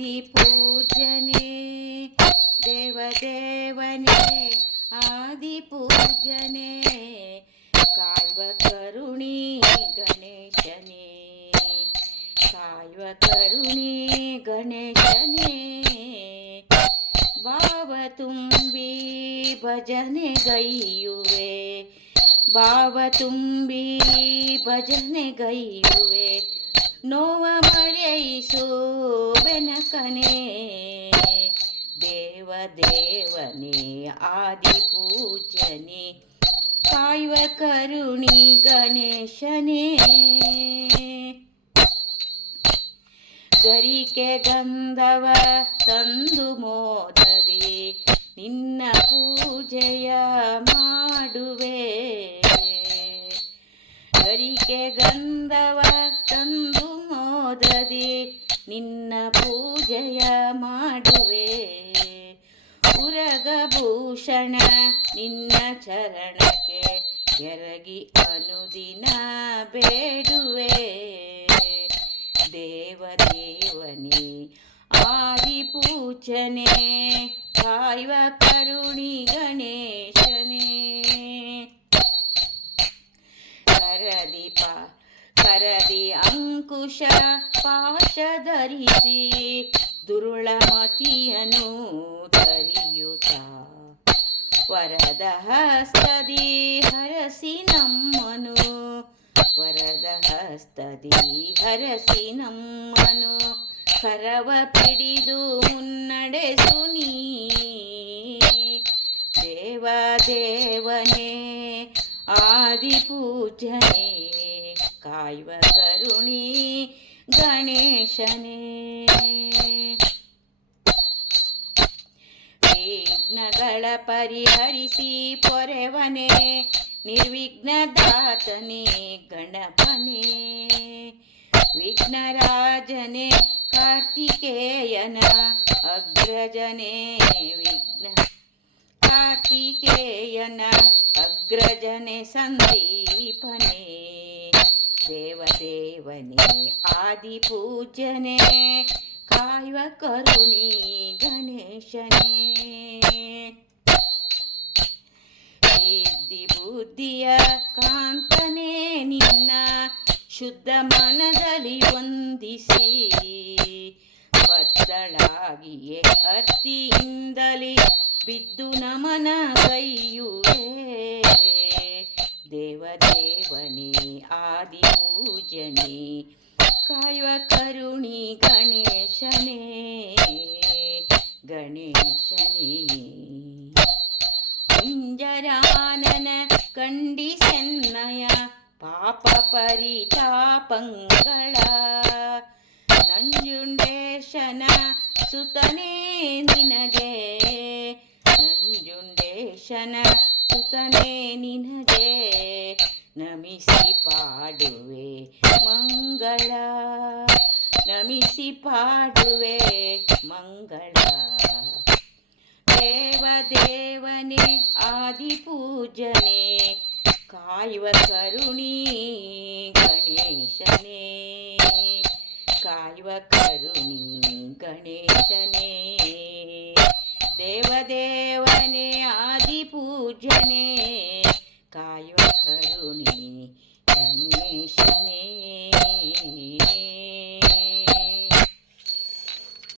ಆದಿಪೂಜನೆ ದೇವದೇವನೇ ಆದಿಪೂಜನೆ ಕಾಯುವ ಕರುಣಿ ಗಣೇಶನೇ ಕಾಯುವ ಕರುಣಿ ಗಣೇಶನೇ ಭಾವ ತುಂಬಿ ಭಜನೆಗೈಯುವೆ ಭಾವ ತುಂಬಿ ಭಜನೆಗೈಯುವೆ ನೋವ ಮರೆಯಿಸು ಬೆನಕನೇ ದೇವದೇವನೇ ಆದಿಪೂಜನೆ ಕಾಯುವ ಕರುಣಿ ಗಣೇಶನೇ ಗರಿಕೆ ಗಂಧವ ತಂದು ಮೋದದೆ ನಿನ್ನ ಪೂಜೆಯ ಮಾಡುವೆ ಗರಿಕೆ ಗಂಧವ ತಂದು ಮೋದದೆ ನಿನ್ನ ಪೂಜೆಯ ಮಾಡುವೆ ಉರಗಭೂಷಣ ನಿನ್ನ ಚರಣಕ್ಕೆ ಎರಗಿ ಅನುದಿನ ಬೇಡುವೆ ದೇವದೇವನೇ ಆದಿಪೂಜನೆ ಕಾಯುವ ಕರುಣಿ ಗಣೇಶನೇ ಕರದಿ ಅಂಕುಶ ಪಾಶ ಧರಿಸಿ ದುರುಳಮತಿಯನು ತರಿಯುತ್ತ ವರದ ಹಸ್ತದಿ ಹರಸಿ ನಮ್ಮನು ವರದ ಹಸ್ತದಿ ಹರಸಿ ನಮ್ಮನು ಕರವ ಪಿಡಿದು ಮುನ್ನಡೆಸು ನೀ ದೇವದೇವನೇ ಆದಿಪೂಜನೆ ಕಾಯುವ ಕರುಣಿ ಗಣೇಶನೇ ವಿಘ್ನಗಳ ಪರಿಹರಿಸಿ ಪೊರೆವನೇ ನಿರ್ವಿಘ್ನದಾತನೇ ಗಣಪನೇ ವಿಘ್ನರಾಜನೇ ಕಾರ್ತಿಕೇಯನ ಅಗ್ರಜನೇ ವಿಘ್ನ ಕಾರ್ತಿಕೇಯನ ಅಗ್ರಜನೆ ಸಂದೀಪನೇ ದೇವದೇವನೇ ಆದಿಪೂಜನೆ ಕಾಯುವ ಕರುಣಿ ಗಣೇಶನೇ ಸಿದ್ಧಿ ಬುದ್ಧಿಯ ಕಾಂತನೇ ನಿನ್ನ ಶುದ್ಧ ಮನದಲ್ಲಿ ವಂದಿಸಿ ಬದ್ದಳಾಗಿಯೇ ಅತ್ತಿಯಿಂದಲೇ ಬಿದ್ದು ನಮನ ಗೈಯುವೆ ದೇವದೇವನೇ ಆದಿಪೂಜನೆ ಕಾಯುವ ಕರುಣಿ ಗಣೇಶನೇ ಗಣೇಶನೇ ಕುಂಜರಾನನ ಕಂಡಿಸೆನ್ನಯ ಪಾಪ ಪರಿತಾಪಂಗಳ ನಂಜುಂಡೇಶನ ಸುತನೇ ನಿನಗೆ ನಂಜುಂಡೇಶನ ಸುತನೇ ನಿನಗೆ ನಮಿಸಿ ಪಾಡುವೆ ಮಂಗಳ ನಮಿಸಿ ಪಾಡುವೆ ಮಂಗಳ ದೇವದೇವನೇ ಆದಿಪೂಜನೆ ಕಾಯುವ ಕರುಣಿ ಗಣೇಶನೇ ಕಾಯುವ ಕರುಣಿ ಗಣೇಶನೇ ದೇವದೇವನೇ ಆದಿಪೂಜನೆ